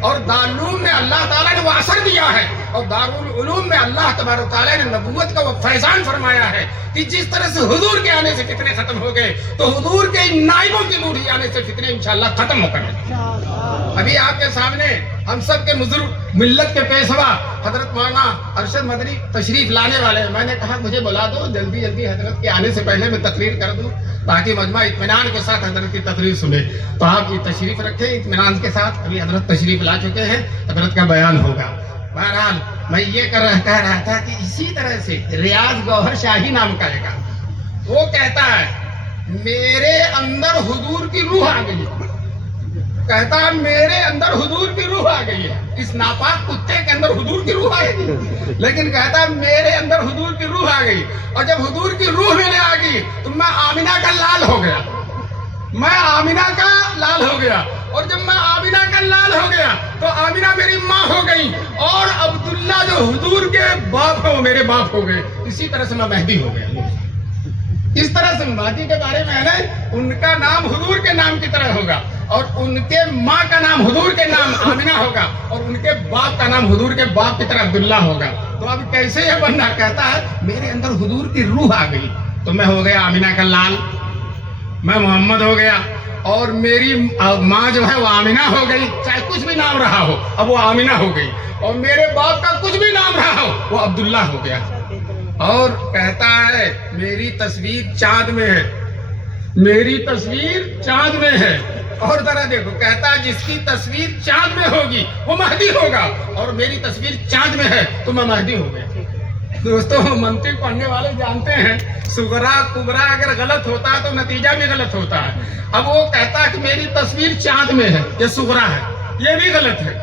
اور دارالعلوم میں اللہ تعالیٰ نے وہ اثر دیا ہے، اور دارالعلوم میں اللہ تبارک و تعالیٰ نے نبوت کا وہ فیضان فرمایا ہے کہ جس طرح سے حضور کے آنے سے فتنے ختم ہو گئے تو حضور کے ان نائبوں کی نوری آنے سے فتنے انشاءاللہ ختم ہو کر ابھی آپ کے سامنے ہم سب کے بزرگ ملت کے پیشوا حضرت مولانا ارشد مدنی تشریف لانے والے ہیں۔ میں نے کہا مجھے بلا دو، جلدی جلدی حضرت کے آنے سے پہلے میں تقریر کر دوں تاکہ مجمع اطمینان کے ساتھ حضرت کی تقریر سنے۔ تو آپ یہ تشریف رکھیں اطمینان کے ساتھ، ابھی حضرت تشریف لا چکے ہیں، حضرت کا بیان ہوگا۔ بہرحال میں یہ کہہ رہا تھا کہ اسی طرح سے ریاض گوہر شاہی نام کا ایک وہ کہتا ہے میرے اندر حضور کی روح آ گئی ہے، کہتا ہے میرے اندر حضور کی روح آ گئی ہے۔ اس ناپاک کتے کے اندر حضور کی روح آئے گی، لیکن کہتا ہے میرے اندر حضور کی روح آ گئی، اور جب حضور کی روح میرے آ گئی تو میں آمینہ کا لال ہو گیا، میں آمینہ کا لال ہو گیا، اور جب میں آمینہ کا لال ہو گیا تو آمینہ میری ماں ہو گئی، اور عبداللہ جو حضور کے باپ ہیں وہ میرے باپ ہو گئے۔ اسی طرح سے میں مہدی ہو گیا۔ اس طرح سے مہدی کے بارے میں ہے نا، ان کا نام حضور کے نام کی طرح ہوگا، اور ان کے ماں کا نام حضور کے نام آمینہ ہوگا، اور ان کے باپ کا نام حضور کے باپ کی طرح عبداللہ ہوگا۔ تو اب کیسے یہ بننا؟ کہتا ہے میرے اندر حضور کی روح آ گئی تو میں ہو گیا آمینہ کا لال، میں محمد ہو گیا، اور میری ماں جو ہے وہ آمینہ ہو گئی، چاہے کچھ بھی نام رہا ہو اب وہ آمینہ ہو گئی، اور میرے باپ کا کچھ بھی نام رہا ہو وہ عبداللہ ہو گیا۔ اور کہتا ہے میری تصویر چاند میں ہے، میری تصویر چاند میں ہے، اور ذرا دیکھو کہتا ہے جس کی تصویر چاند میں ہوگی وہ مہدی ہوگا، اور میری تصویر چاند میں ہے تو میں مہدی ہو گیا۔ دوستوں منطق پڑھنے والے جانتے ہیں صغرا کبرا اگر غلط ہوتا ہے تو نتیجہ بھی غلط ہوتا ہے۔ اب وہ کہتا ہے کہ میری تصویر چاند میں ہے، یہ صغرا ہے، یہ بھی غلط ہے،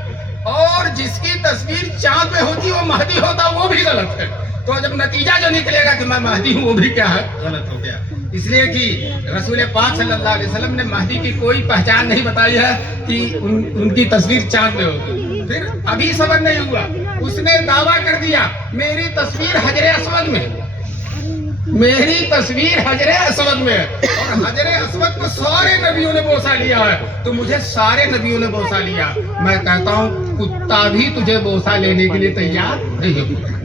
اور جس کی تصویر چاند میں ہوتی وہ مہدی ہوتا وہ بھی غلط ہے۔ تو جب نتیجہ جو نکلے گا کہ میں مہدی ہوں وہ بھی کیا ہے؟ غلط ہو گیا۔ اس لیے کہ رسول پاک صلی اللہ علیہ وسلم نے مہدی کی کوئی پہچان نہیں بتائی ہے کہ ان کی تصویر چاند میں ہوگی۔ پھر ابھی صبر نہیں ہوا، اس نے دعویٰ کر دیا میری تصویر حجر اسود میں ہے، میری تصویر حجر اسود میں ہے، اور حجر اسود کو سارے نبیوں نے بوسہ لیا ہے، تو مجھے سارے نبیوں نے بوسہ لیا۔ میں کہتا ہوں کتا بھی تجھے بوسہ لینے کے لیے تیار نہیں ہوگا،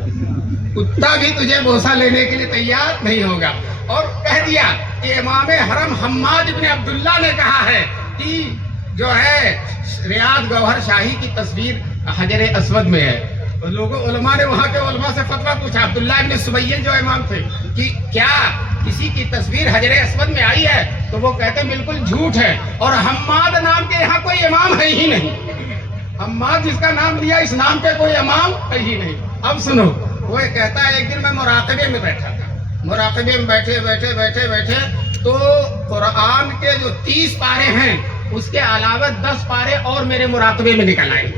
کتا بھی تجھے بوسہ لینے کے لیے تیار نہیں ہوگا۔ اور کہہ دیا کہ امام حرم حماد ابن عبداللہ نے کہا ہے کہ جو ہے ریاض گوہر شاہی کی تصویر حجر اسود میں ہے۔ لوگوں علماء نے وہاں کے علماء سے فتویٰ پوچھا، عبداللہ ابن سبیل جو امام تھے، کہ کیا کسی کی تصویر حجر اسود میں آئی ہے؟ تو وہ کہتے ہیں بالکل جھوٹ ہے، اور حماد نام کے یہاں کوئی امام ہے ہی نہیں، حماد جس کا نام لیا اس نام پہ کوئی امام ہے ہی نہیں۔ اب سنو، وہ کہتا ہے ایک دن میں مراقبے میں بیٹھا تھا، مراقبے میں بیٹھے تو قرآن کے جو 30 پارے ہیں اس کے علاوہ 10 پارے اور میرے مراقبے میں نکل آئے،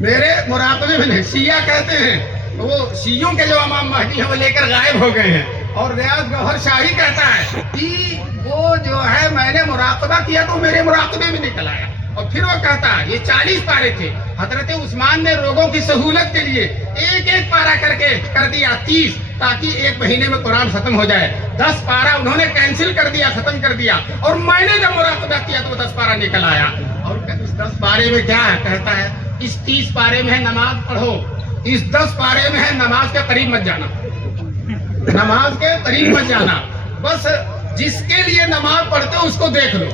میرے مراقبے میں نہیں۔ شیعہ کہتے ہیں وہ شیعوں کے جو امام مہدی ہیں وہ لے کر غائب ہو گئے ہیں، اور ریاض گوہر شاہی کہتا ہے کہ وہ جو ہے میں نے مراقبہ کیا تو میرے مراقبے میں نکل آیا۔ اور پھر وہ کہتا ہے یہ 40 پارے تھے، حضرت عثمان نے لوگوں کی سہولت کے لیے ایک ایک پارا کر دیا 30، تاکہ ایک مہینے میں قرآن ختم ہو جائے۔ 10 پارا انہوں نے کینسل کر دیا، ختم کر دیا، اور میں نے جب مراقبہ کیا تو 10 پارا نکل آیا۔ اور اس 10 پارے میں کیا ہے؟ کہتا ہے اس 30 پارے میں ہے نماز پڑھو، اس 10 پارے میں ہے نماز کے قریب مت جانا، نماز کے قریب مت جانا، بس جس کے لیے نماز پڑھتے ہو اس کو دیکھ لو۔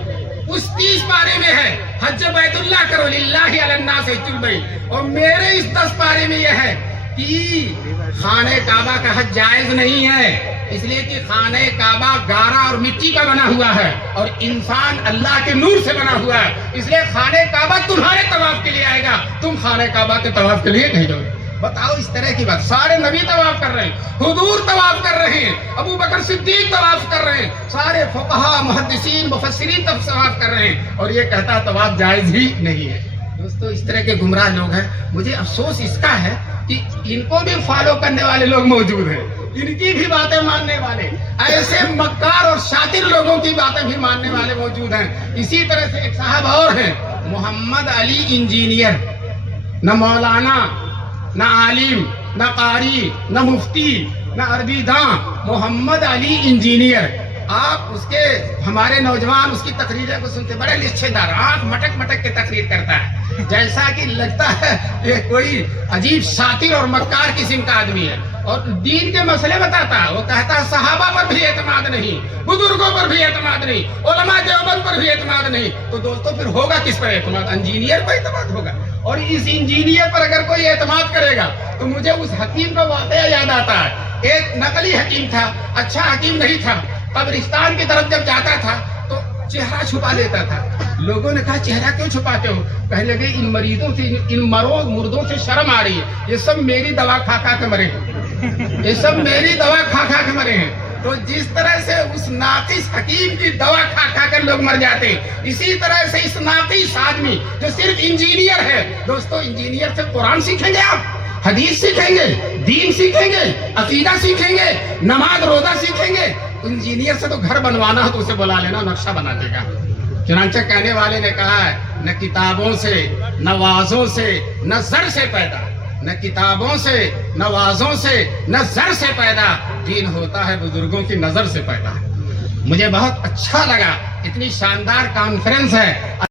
اس 30 پارے میں ہے حج بیت اللہ کرو للہ علی الناس حج البیت، اور میرے اس 10 پارے میں یہ ہے کہ خانہ کعبہ کا حج جائز نہیں ہے، اس لیے کہ خانہ کعبہ گارا اور مٹی کا بنا ہوا ہے، اور انسان اللہ کے نور سے بنا ہوا ہے، اس لیے خانہ کعبہ تمہارے طواف کے لیے آئے گا، تم خانہ کعبہ کے طواف کے لیے نہیں جاؤ۔ بتاؤ اس طرح کی بات، سارے نبی طواف کر رہے ہیں، حضور طواف کر رہے ہیں، ابو بکر صدیق طواف کر رہے ہیں، سارے فقہا محدثین مفسرین طواف کر رہے ہیں، اور یہ کہتا ہے طواف جائز ہی نہیں ہے۔ دوستو اس طرح کے گمراہ لوگ ہیں، مجھے افسوس اس کا ہے کہ ان کو بھی فالو کرنے والے لوگ موجود ہیں، ان کی بھی باتیں ماننے والے، ایسے مکار اور شاطر لوگوں کی باتیں بھی ماننے والے موجود ہیں۔ اسی طرح سے ایک صاحب اور ہیں محمد علی انجینئر، نہ مولانا، نہ عالم، نہ قاری، نہ مفتی، نہ عربی داں، محمد علی انجینئر، آپ اس کے ہمارے نوجوان اس کی تقریریں کو سنتے بڑے لچھےدار آنکھ مٹک مٹک کے تقریر کرتا ہے، جیسا کہ لگتا ہے یہ کوئی عجیب شاطر اور مکار قسم کا آدمی ہے، اور دین کے مسئلے بتاتا ہے۔ وہ کہتا ہے صحابہ پر بھی اعتماد نہیں، بزرگوں پر بھی اعتماد نہیں، علماء دیوبند پر بھی اعتماد نہیں، تو دوستو پھر ہوگا کس پر اعتماد؟ انجینئر پر اعتماد ہوگا۔ اور اس انجینئر پر اگر کوئی اعتماد کرے گا تو مجھے اس حکیم کا واقعہ یاد آتا ہے۔ ایک نقلی حکیم تھا، اچھا حکیم نہیں تھا، قبرستان کی طرف جب جاتا تھا تو چہرہ چھپا لیتا تھا۔ لوگوں نے کہا چہرہ کیوں چھپاتے ہو؟ کہنے لگے ان مریضوں سے، ان مردوں سے شرم آ رہی ہے، یہ سب میری دوا کھا کھا کے مرے ہیں، یہ سب میری دوا کھا کھا کے مرے ہیں۔ تو جس طرح سے اس ناقص حکیم کی دوا کھا کھا کر لوگ مر جاتے ہیں، اسی طرح سے اس ناقص آدمی جو صرف انجینئر ہے، دوستو انجینئر سے قرآن سیکھیں گے، آپ حدیث سیکھیں گے، دین سیکھیں گے، عقیدہ سیکھیں گے، نماز روزہ سیکھیں گے۔ انجینئر سے تو گھر بنوانا ہے تو اسے بلا لینا، نقشہ بنا دے گا۔ چنانچہ کہنے والے نے کہا ہے نہ کتابوں سے، نہ وعظوں سے، نہ زر سے پیدا، نہ کتابوں سے، نہ وعظوں سے، نہ زر سے پیدا، دین ہوتا ہے بزرگوں کی نظر سے پیدا۔ مجھے بہت اچھا لگا، اتنی شاندار کانفرنس ہے۔